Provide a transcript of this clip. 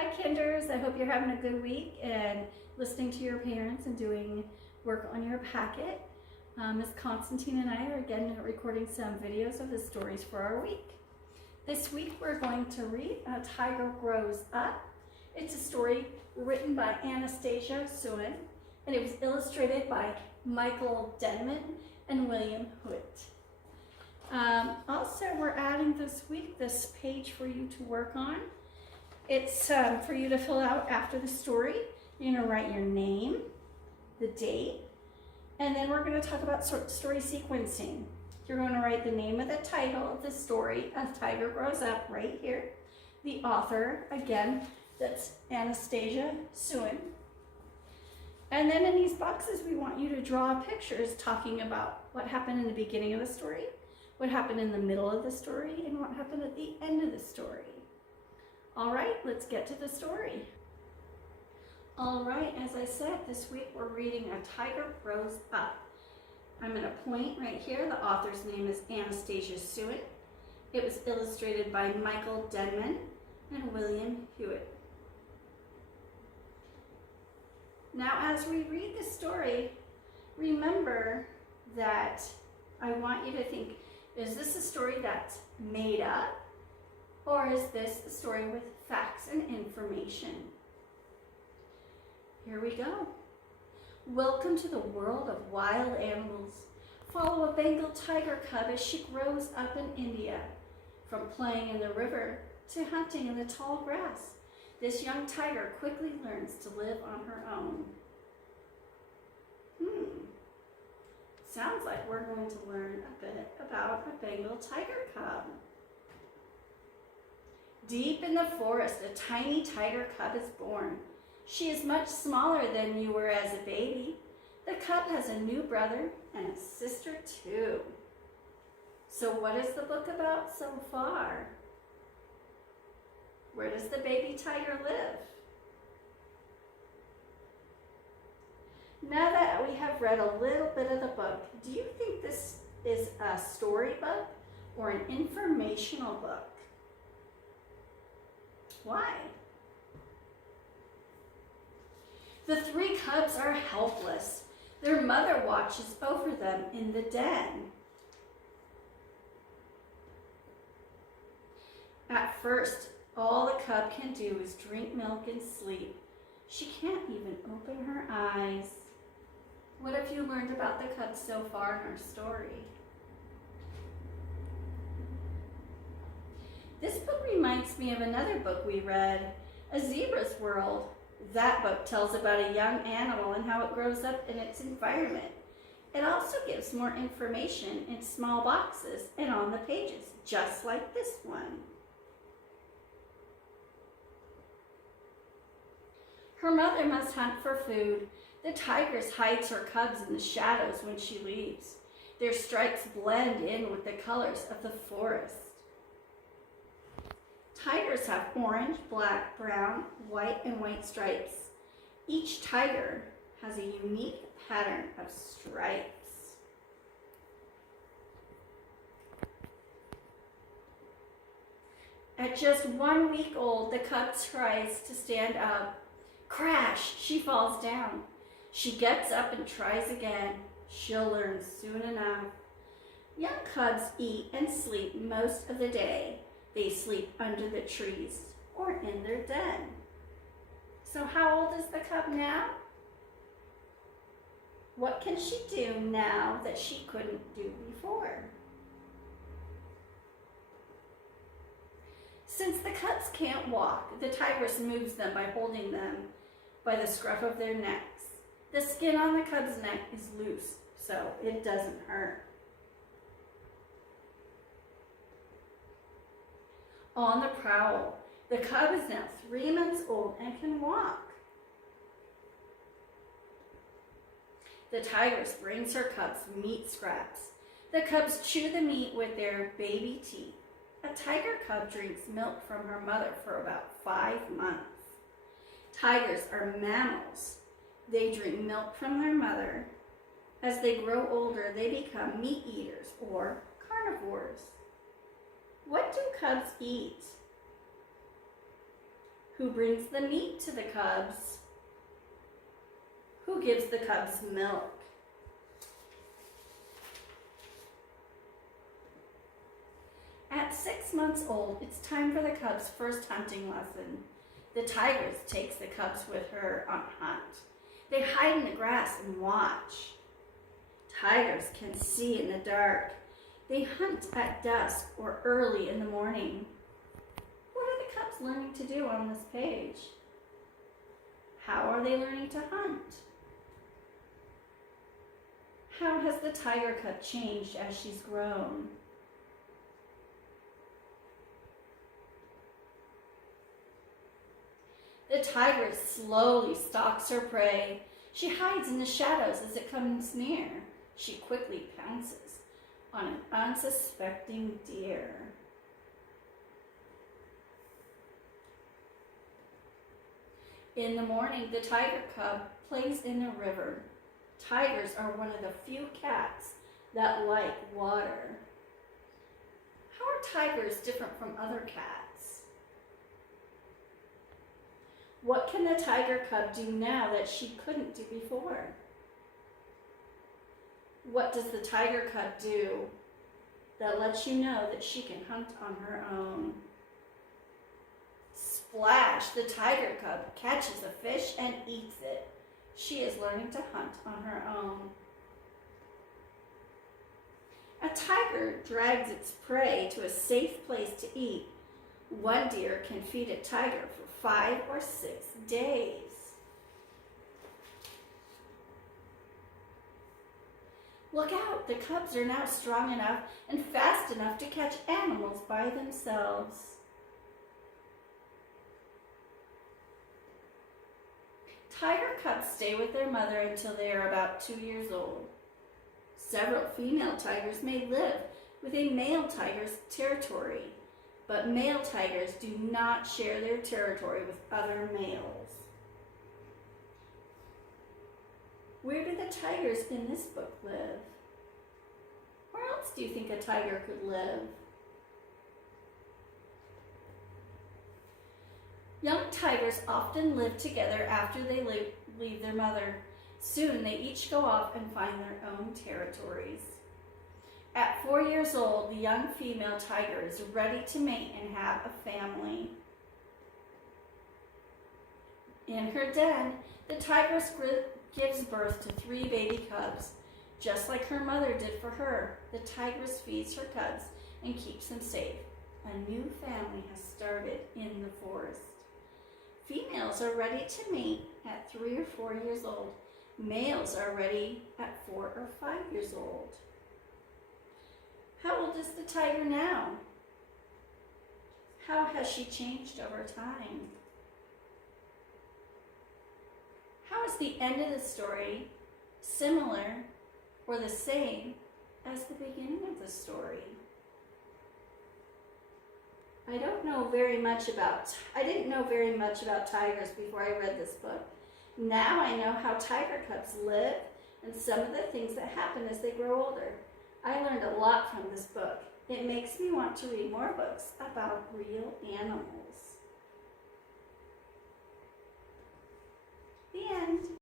Hi Kinders, I hope you're having a good week and listening to your parents and doing work on your packet. Ms. Constantine and I are again recording some videos of the stories for our week. This week we're going to read A Tiger Grows Up. It's a story written by Anastasia Suen and it was illustrated by Michael Denman and William Hoyt. Also, we're adding this week this page for you to work on. It's for you to fill out after the story. You're going to write your name, the date, and then we're going to talk about story sequencing. You're going to write the name of the title of the story, A Tiger Grows Up, right here. The author, again, that's Anastasia Suen. And then in these boxes, we want you to draw pictures talking about what happened in the beginning of the story, what happened in the middle of the story, and what happened at the end of the story. All right, let's get to the story. All right, as I said, this week we're reading A Tiger Grows Up. I'm going to point right here. The author's name is Anastasia Suen. It was illustrated by Michael Denman and William Hewitt. Now, as we read the story, remember that I want you to think, is this a story that's made up? Or is this a story with facts and information? Here we go. Welcome to the world of wild animals. Follow a Bengal tiger cub as she grows up in India. From playing in the river to hunting in the tall grass, this young tiger quickly learns to live on her own. Sounds like we're going to learn a bit about a Bengal tiger cub. Deep in the forest, a tiny tiger cub is born. She is much smaller than you were as a baby. The cub has a new brother and a sister too. So what is the book about so far? Where does the baby tiger live? Now that we have read a little bit of the book, do you think this is a storybook or an informational book? Why? The three cubs are helpless. Their mother watches over them in the den. At first, all the cub can do is drink milk and sleep. She can't even open her eyes. What have you learned about the cubs so far in our story? This book reminds me of another book we read, A Zebra's World. That book tells about a young animal and how it grows up in its environment. It also gives more information in small boxes and on the pages, just like this one. Her mother must hunt for food. The tigress hides her cubs in the shadows when she leaves. Their stripes blend in with the colors of the forest. Tigers have orange, black, brown, white, and white stripes. Each tiger has a unique pattern of stripes. At just 1 week old, the cub tries to stand up. Crash! She falls down. She gets up and tries again. She'll learn soon enough. Young cubs eat and sleep most of the day. They sleep under the trees or in their den. So how old is the cub now? What can she do now that she couldn't do before? Since the cubs can't walk, the tigress moves them by holding them by the scruff of their necks. The skin on the cub's neck is loose, so it doesn't hurt. On the prowl, the cub is now 3 months old and can walk. The tigress brings her cubs meat scraps. The cubs chew the meat with their baby teeth. A tiger cub drinks milk from her mother for about 5 months. Tigers are mammals. They drink milk from their mother. As they grow older, they become meat eaters or carnivores. What do cubs eat? Who brings the meat to the cubs? Who gives the cubs milk? At 6 months old, it's time for the cubs' first hunting lesson. The tigress takes the cubs with her on a hunt. They hide in the grass and watch. Tigers can see in the dark. They hunt at dusk or early in the morning. What are the cubs learning to do on this page? How are they learning to hunt? How has the tiger cub changed as she's grown? The tigress slowly stalks her prey. She hides in the shadows as it comes near. She quickly pounces on an unsuspecting deer. In the morning, the tiger cub plays in a river. Tigers are one of the few cats that like water. How are tigers different from other cats? What can the tiger cub do now that she couldn't do before? What does the tiger cub do that lets you know that she can hunt on her own? Splash, the tiger cub catches a fish and eats it. She is learning to hunt on her own. A tiger drags its prey to a safe place to eat. One deer can feed a tiger for 5 or 6 days. Look out, the cubs are now strong enough and fast enough to catch animals by themselves. Tiger cubs stay with their mother until they are about 2 years old. Several female tigers may live within male tiger's territory, but male tigers do not share their territory with other males. Where do the tigers in this book live? Where else do you think a tiger could live? Young tigers often live together after they leave their mother. Soon they each go off and find their own territories. At 4 years old, the young female tiger is ready to mate and have a family. In her den, the tigress gives birth to 3 baby cubs. Just like her mother did for her, the tigress feeds her cubs and keeps them safe. A new family has started in the forest. Females are ready to mate at 3 or 4 years old. Males are ready at 4 or 5 years old. How old is the tiger now? How has she changed over time? How is the end of the story similar or the same as the beginning of the story? I didn't know very much about tigers before I read this book. Now I know how tiger cubs live and some of the things that happen as they grow older. I learned a lot from this book. It makes me want to read more books about real animals.